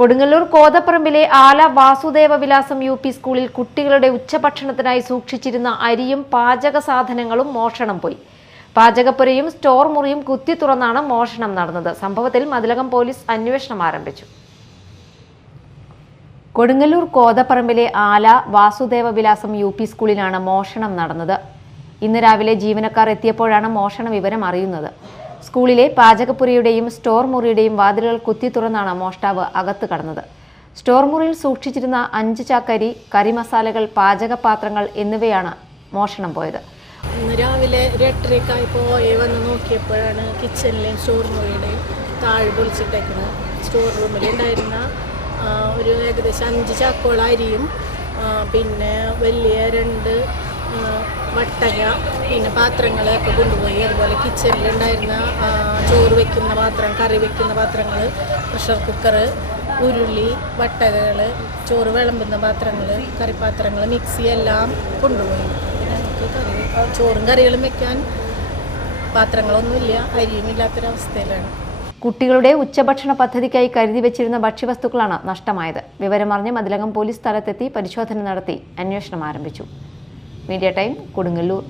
കൊടുങ്ങല്ലൂർ കോതപ്പറമ്പിലെ ആല വാസുദേവ വിലാസം യു.പി. സ്കൂളിൽ കുട്ടികളുടെ ഉച്ചഭക്ഷണത്തിനായി സൂക്ഷിച്ചിരുന്ന അരിയും പാചക സാധനങ്ങളും മോഷണം പോയി. പാചകപ്പുരയും സ്റ്റോർ മുറിയും കുത്തി തുറന്നാണ് മോഷണം നടന്നത്. സംഭവത്തിൽ മതിലകം പോലീസ് അന്വേഷണം ആരംഭിച്ചു. കൊടുങ്ങല്ലൂർ കോതപ്പറമ്പിലെ ആല വാസുദേവ വിലാസം യു.പി. സ്കൂളിലാണ് മോഷണം നടന്നത്. ഇന്ന് രാവിലെ ജീവനക്കാർ എത്തിയപ്പോഴാണ് മോഷണ വിവരം അറിയുന്നത്. സ്കൂളിലെ പാചകപ്പുരയുടെയും സ്റ്റോർ മുറിയുടെയും വാതിലുകൾ കുത്തി തുറന്നാണ് മോഷ്ടാവ് അകത്ത് കടന്നത്. സ്റ്റോർ മുറിയിൽ സൂക്ഷിച്ചിരുന്ന 5 ചാക്കരി, കറി മസാലകൾ, പാചകപാത്രങ്ങൾ എന്നിവയാണ് മോഷണം പോയത്. ഇന്ന് രാവിലെ 8:30 വന്ന് നോക്കിയപ്പോഴാണ് കിച്ചണിലെയും സ്റ്റോർ മുറിയുടെയും താഴ് പൊളിച്ചിട്ടേക്കുന്നത്. സ്റ്റോർ റൂമിലുണ്ടായിരുന്ന ഒരു ഏകദേശം 5 ചാക്കോളം അരിയും പിന്നെ വലിയ 2 വട്ടക പിന്നെ പാത്രങ്ങളൊക്കെ കൊണ്ടുപോയി. അതുപോലെ കിച്ചണിലുണ്ടായിരുന്ന ചോറ് വയ്ക്കുന്ന പാത്രം, കറി വയ്ക്കുന്ന പാത്രങ്ങൾ, പ്രഷർ കുക്കർ, ഉരുളി, വട്ടകകൾ, ചോറ് വിളമ്പുന്ന പാത്രങ്ങൾ, കറിപ്പാത്രങ്ങൾ, മിക്സി എല്ലാം കൊണ്ടുപോയി. പിന്നെ നമുക്ക് ചോറും കറികളും വയ്ക്കാൻ പാത്രങ്ങളൊന്നുമില്ല, അരിയും ഇല്ലാത്തൊരവസ്ഥയിലാണ്. കുട്ടികളുടെ ഉച്ചഭക്ഷണ പദ്ധതിക്കായി കരുതി വെച്ചിരുന്ന ഭക്ഷ്യവസ്തുക്കളാണ് നഷ്ടമായത്. വിവരമറിഞ്ഞ് മതിലകം പോലീസ് സ്ഥലത്തെത്തി പരിശോധന നടത്തി അന്വേഷണം ആരംഭിച്ചു. Media time, Kodungallur.